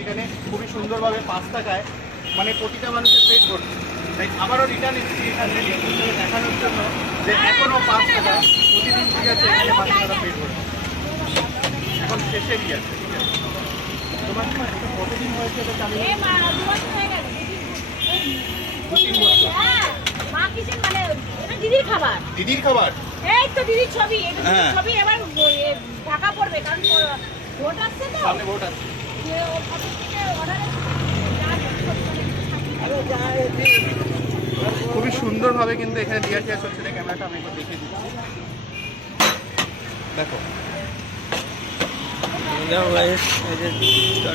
এখানে খুবই সুন্দরভাবে পাঁচ টাকায় মানে প্রতিটা মানুষের পেট ভরছে। তাই আবারও রিটার্ন এসেছি এখানে দেখানোর জন্য যে এখনও পাঁচ টাকা প্রতিদিন ঠিক আছে এখানে পাঁচ টাকা পেট ভরছে। এখন শেষেরই আছে ঠিক আছে? তোমার কতদিন হয়েছে হয়ে মানে দিদির খাবার। দিদির খাবার? এই তো দিদির ছবি দিদির হ্যাঁ। ছবি এবার ঢাকা পড়বে কারণ ভোট আসছে তো। সামনে ভোট আছে খুবই সুন্দরভাবে কিন্তু এখানে দিয়া টিয়া চলছে না ক্যামেরাটা আমি একবার দেখিয়ে দিচ্ছি। দেখো।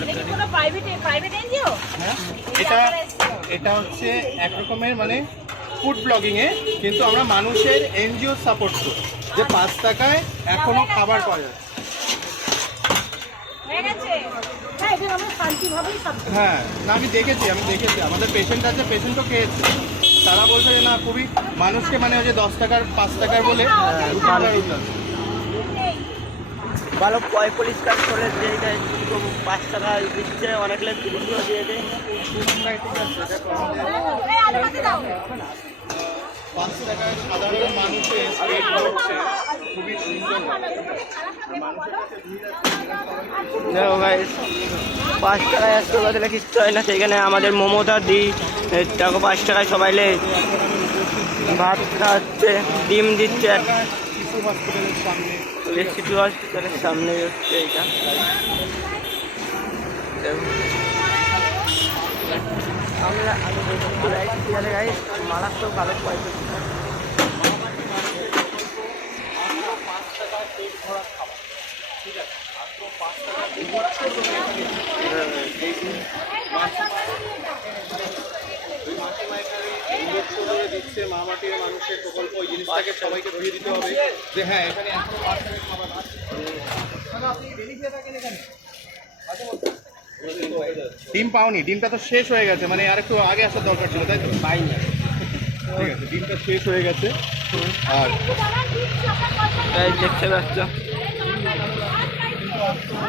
এটা হ্যাঁ এটা এটা হচ্ছে এক রকমের মানে ফুড ব্লগিং কিন্তু আমরা মানুষের এনজিও সাপোর্ট করি। যে পাঁচ টাকায় এখনও খাবার পাওয়া যাচ্ছে। হয়ে হ্যাঁ হ্যাঁ না আমি দেখেছি আমি দেখেছি। আমাদের পেশেন্ট আছে পেশেন্টও খেয়েছে। তারা বলছে যে না খুবই মানুষকে মানে ওই যে দশ টাকার পাঁচ টাকার বলে খাবার ভালো। পয় পরিষ্কার করে দিয়ে দেয় পাঁচ টাকা দিচ্ছে অনেক লোক দিয়ে দেয়। পাঁচ টাকায় সাধারণ মানুষের পাঁচ টাকায় একশো বদলে কিচ্ছু হয় না সেখানে আমাদের মমতা দি দেখো পাঁচ টাকায় সবাই লে ভাত খাওয়াচ্ছে ডিম দিচ্ছে। শিশু হসপিটালের সামনে দিচ্ছে মা মাটির মানুষের প্রকল্প ওই জিনিসটাকে সবাইকে বুঝিয়ে দিতে হবে যে হ্যাঁ এখানে এখনও পাঁচ খাবার আছে আপনি বেরিয়ে গিয়ে থাকেন এখানে ডিম পাওনি ডিমটা তো শেষ হয়ে গেছে মানে আর একটু আগে আসার দরকার ছিল তাই তো? পাই না ঠিক আছে ডিমটা শেষ হয়ে গেছে। আর দেখতে পাচ্ছ